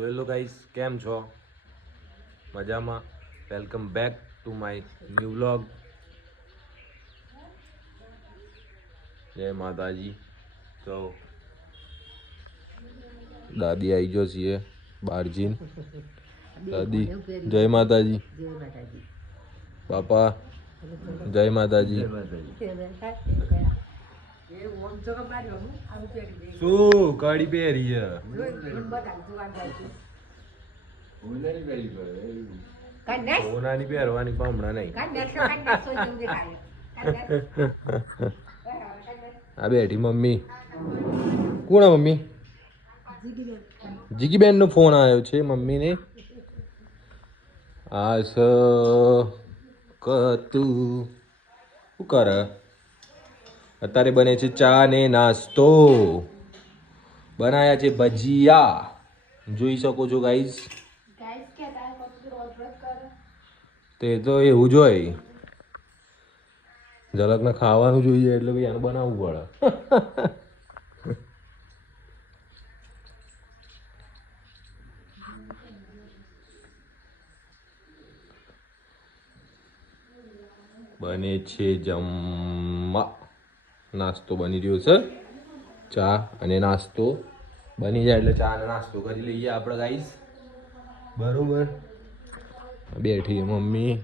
So hello guys, કેમ છો? મજામાં? Welcome back to my new vlog. જય માતાજી. તો દાદી આવી ગયો છીએ બહાર જઈને. દાદી જય માતાજી. બાપા જય માતાજી. શું કડી પહેરી છે? સોનાની પહેરવાની પણ હમણાં નહીં. આ બેઠી મમ્મી. કોણ મમ્મી? જીગીબેન નો ફોન આવ્યો છે મમ્મીને. આ તું શું કરે? અત્યારે બને છે ચા ને નાસ્તો. બનાયા છે ભજીયા, જોઈ શકો છો ગાઈઝ. તે તો એવું જ હોય, ઝલકને ખાવાનું જોઈએ એટલે ભાઈ આને બનાવવું પડે. બને છે જમવા. નાસ્તો બની રહ્યો છે, ચા અને નાસ્તો બની જાય એટલે ચા અને નાસ્તો કરી લઈએ આપણે ગાઈસ. બરોબર. બેઠી મમ્મી.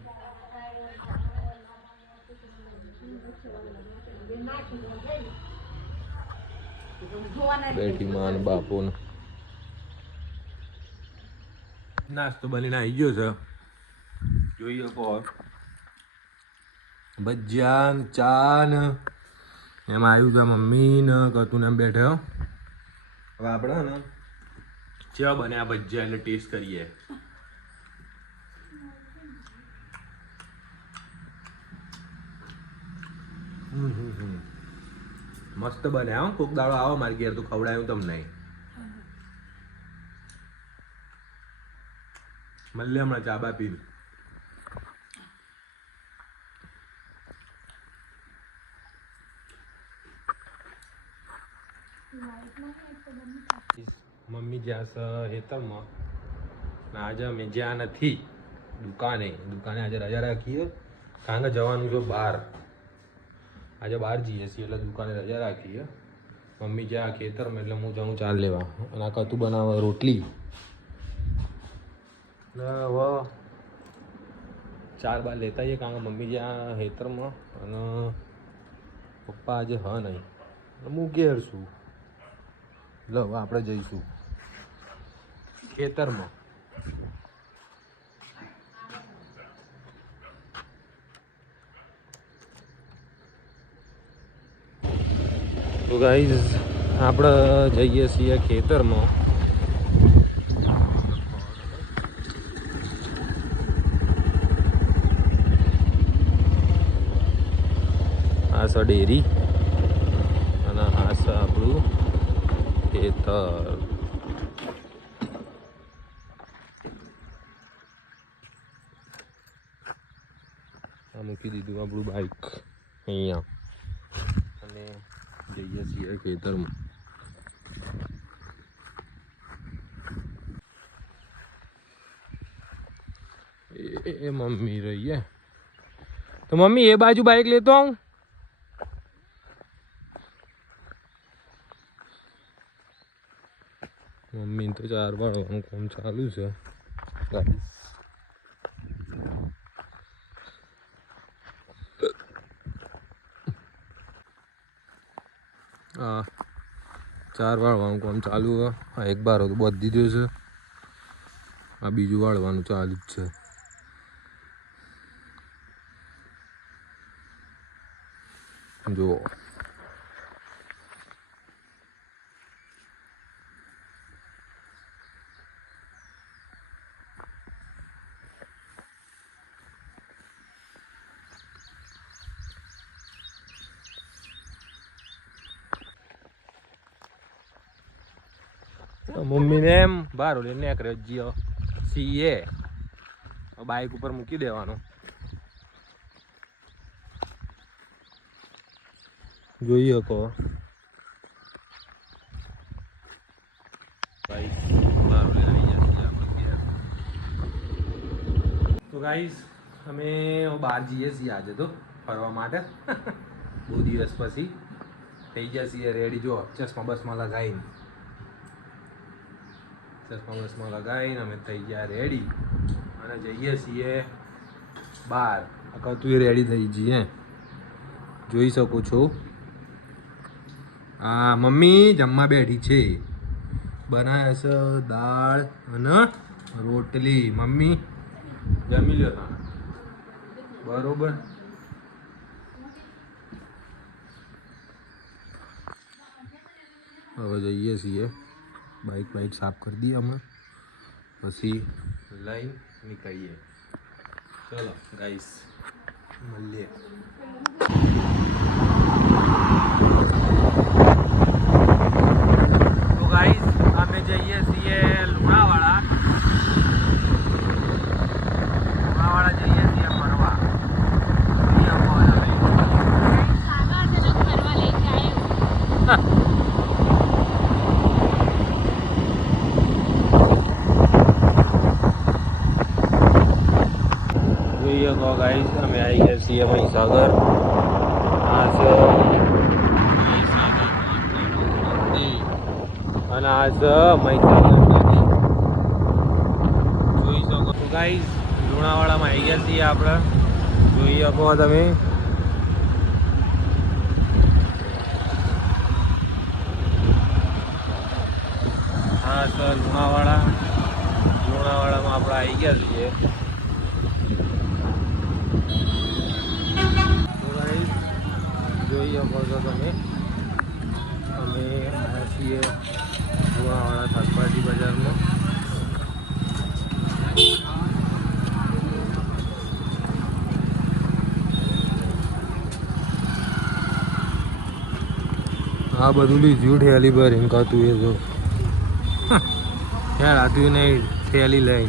બેઠી માં ને બાપો ને. નાસ્તો બનીને આવી ગયો છે, જોઈ શકો. ભજીયા ચા ને એમાં આવ્યું છે મમ્મી ને કતું ને એમ બેઠો. હવે આપણે ને ચા બને આ ભજીયા એટલે ટેસ્ટ કરીએ. મસ્ત બને. હા, કોક દાડો આવો મારી ઘેર તો ખવડાવ્યું તમને. મળે હમણાં ચા બા પીને. મમ્મી જ્યાં છે હેતરમાં, આજે અમે જ્યાં નથી દુકાને આજે રજા રાખીએ, કારણ કે જવાનું છે બહાર. આજે બહાર જઈએ છીએ એટલે દુકાને રજા રાખીએ. મમ્મી જ્યાં ખેતરમાં એટલે હું જાઉં ચાલ લેવા. અને આ કતું બનાવે રોટલી. હવે 4 બાર લેતા આવીએ, કારણ કે મમ્મી જ્યાં ખેતરમાં અને પપ્પા આજે હ નહીં, હું ઘેર છું. લો આપણે જઈશું ખેતરમાં. તો ગાઈઝ આપણે જઈએ છીએ ખેતરમાં. આ છે ડેરી અને આ છે આપણું ખેતર. આ મૂકી દીધું આપણું બાઈક અહીંયા અને જઈએ છીએ ખેતરમાં. એ મમ્મી રહીએ તો મમ્મી એ બાજુ બાઈક લેતો આવું. મમ્મી તો 4 વાળવાનું કામ ચાલુ છે. હા, 4 વાળવાનું કામ ચાલુ છે. આ એક બાર તો બધી દીધો છે, આ બીજું વાળવાનું ચાલુ જ છે. જુઓ મમ્મીને એમ બાર લઈને નીકળ્યો જીઓ સીએ બાઈક ઉપર મૂકી દેવાનો. જોઈ શકો બાઈક બાર લઈને આવી જશે. ગાઈસ અમે બહાર જઈએ છીએ આજે તો ફરવા માટે બહુ દિવસ પછી થઈ ગયા છીએ રેડી. જો ચશ્મા બસમાં લગાવીને અમે થઈ ગયા રેડી અને જઈએ છીએ બહાર. તું એ રેડી થઈ જઈએ જોઈ શકો છો. હા મમ્મી જમવા બેઠી છે, બનાવે છે દાળ અને રોટલી. મમ્મી જમી લ્યો તમે બરોબર. હવે જઈએ છીએ, બાઈક સાફ કરી દઈએ અમે, પછી લઈ નીકળીએ. ચલો ગાઈસ મળીએ. તો ગાઈસ અમે જઈએ છીએ લુણાવાડા જઈએ છીએ ફરવા. જોઈએ તો ગાઈસ અમે આવી ગયા છીએ મહીસાગર. આ છે અને આ છે મહીસાગર નદી જોઈ શકો છો ગાઈસ. લુણાવાડામાં આવી ગયા છીએ આપણે, જોઈ શકો તમે. હા સર લુણાવાડામાં આપણે આવી ગયા છીએ. જોઈ શકો છો તમે, અમે આવ્યા છીએ લુણાવાડા શાકભાજી બજારમાં. આ બધું લીધું ઠેલી ભરીને કાતું એ જો યાર આતું નહીં ઠેલી લઈ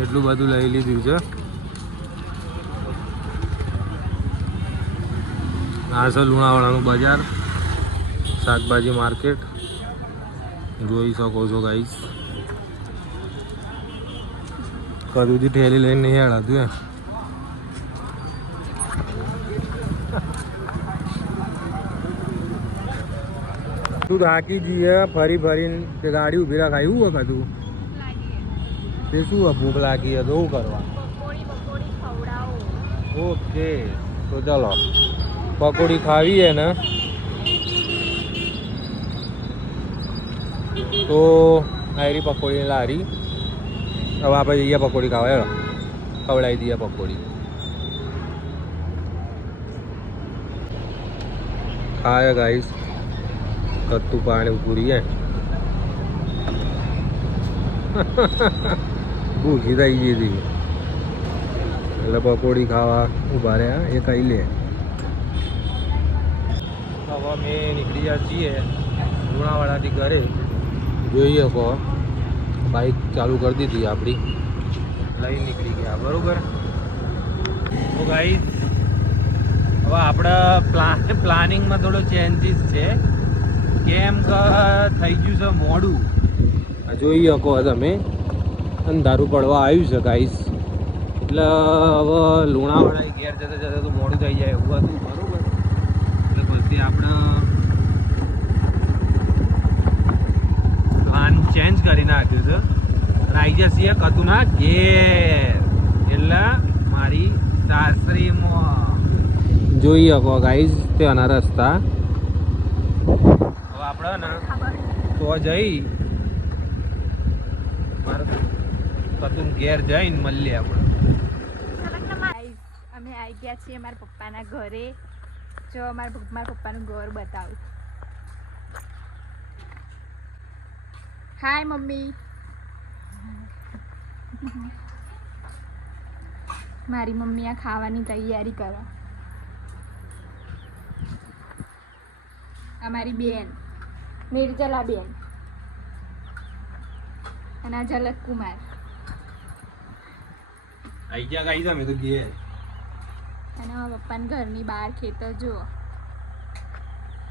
એટલું બધું લઈ લીધું છે. આ છે લુણાવાડાનું બજાર, શાકભાજી માર્કેટ જોઈ શકો છો ગાઈસ. કદુથી ઠેલી લઈને નહીં હેડાતું એમ. તું થાકી જઈએ ફરીને તે ગાડી ઉભી રાખ. એવું વખત તે શું ભૂખ લાગી તો શું કરવા. ઓકે તો ચાલો પકોડી ખાવી હે ને તો આયરી પકોડી લારી. હવે આપણે જઈએ પકોડી ખાવા, ખવડાવી દઈએ પકોડી. ખાય ગાઈસ કત્તું પાણી પૂરી હે ભૂખી થઈ ગઈ હતી એટલે પકોડી ખાવા ઉભા રહ્યા. એ ખાઈ લે. હવે અમે નીકળી ગયા છીએ લુણાવાડાથી ઘરે. જોઈએ કહો બાઈક ચાલુ કરી દીધી આપણી, લઈ નીકળી ગયા બરોબર. તો ગાઈસ હવે આપણા પ્લાનિંગમાં થોડો ચેન્જીસ છે, કેમ કે થઈ ગયું છે મોડું. જોઈ શકો તમે અંધારું પડવા આવ્યું છે ગાઈસ, એટલે હવે લુણાવાડા ઘેર જતા તો મોડું થઈ જાય એવું હતું બરોબર. એટલે પછી આપણે પ્લાન ચેન્જ કરી નાખ્યું છે અને આવી ગયા છીએ કતુના ઘેર, એટલે મારી સાસરીમાં. જોઈ શકો ગાઈસ ત્યાંના રસ્તા. હવે આપણે ને તો જઈ કતુન ઘેર જઈને મળીએ આપણે. અમે આવી ગયા છીએ મારા પપ્પાના ઘરે. જો મારા પપ્પાનું ઘર બતાવું. Hi mummy. મારી મમ્મી આ ખાવાની તૈયારી કરો. અમારી બેન નિર્જલા બેન અને આ ઝલક કુમાર. આઈ ગયા ગાઈસ અમે તો ઘેર. અને મારા પપ્પાના ઘરની બહાર ખેતર જુઓ.